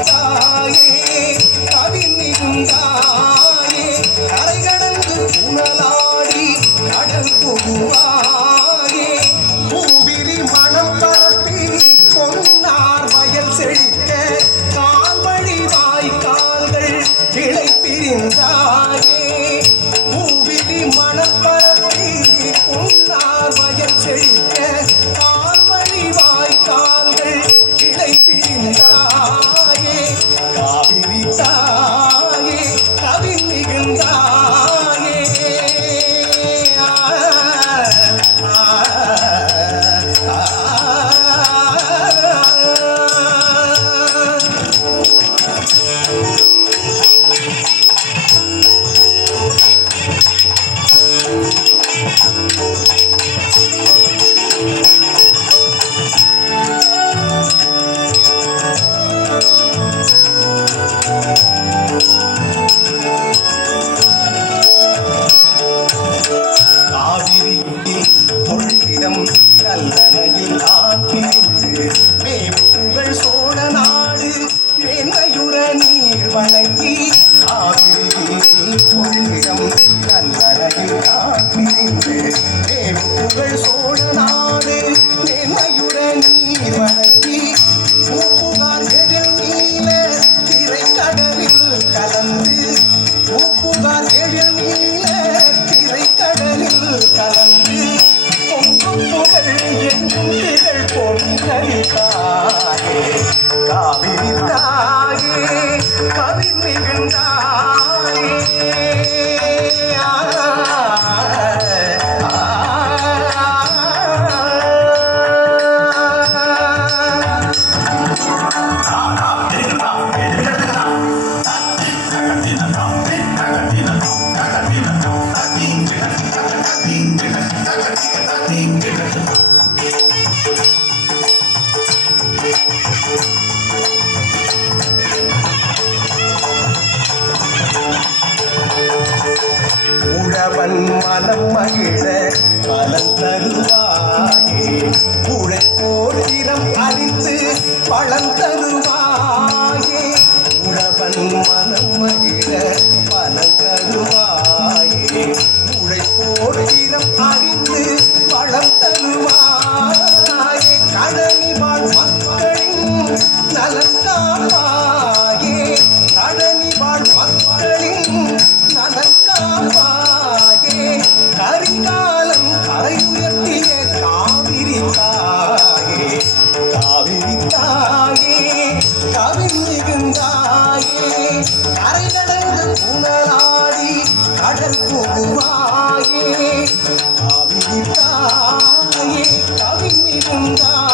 தாயே கவி மிகுந்தாயே கரை கடந்து புனலாடி கடல் புகுவாயே பூவிரி மனம் பரப்பி பொன்னார் வயல் செழிக்க கால்வழி வாய்க்கால்கள் கிளை பிரிந்தாயே பூவிரி மனம் பரப்பி பொன்னார் வயல் செழிக்க கால்வழி வாய்க்கால்கள் கிளை பிரிந்தாயே காவிரி தாயே கவி மிகுந்தாயே கல்லணையில் ஆக்கிருந்து மேவுங்கள் சோழ நாடு மேன்மையுற நீர் வணங்கி காவிரியில் கொள்ளிடம் கல்லணையில் ஆக்கிருந்து மேவுங்கள் சோழ நாடு மேன்மையுற நீர் வணங்கி பூப்புகார் எழில் நீல திரைக்கடலில் கலந்து பூப்புகார் எழில் நீல திரைக்கடலில் கலந்து புகழ் என்றும் திகழ் பொன்னி தாயே காவிரி தாயே கவி மிகுந்தாயே உழவன் மனம் மகிழ பலன் தருவாயே உழைப்போர் திறம் அறிந்து பலன் தருவாயே உழவன் மனம் மகிழ பலன் தருவாயே உழைப்போர் திறம் அறிந்து பலன் தருவாயே கடனி வாழ் மக்களின் நலன் காப்பாயே கடனி வாழ் மக்களின் நலன் காப்பாயே கரிகாலம் கரையுயர்த்திய காவிரி தாயே காவிரி தாயே கவி மிகுந்தாயே கரை கடந்து புனலாடி கடல் புகுவாயே காவிரி தாயே கவி மிகுந்தாயே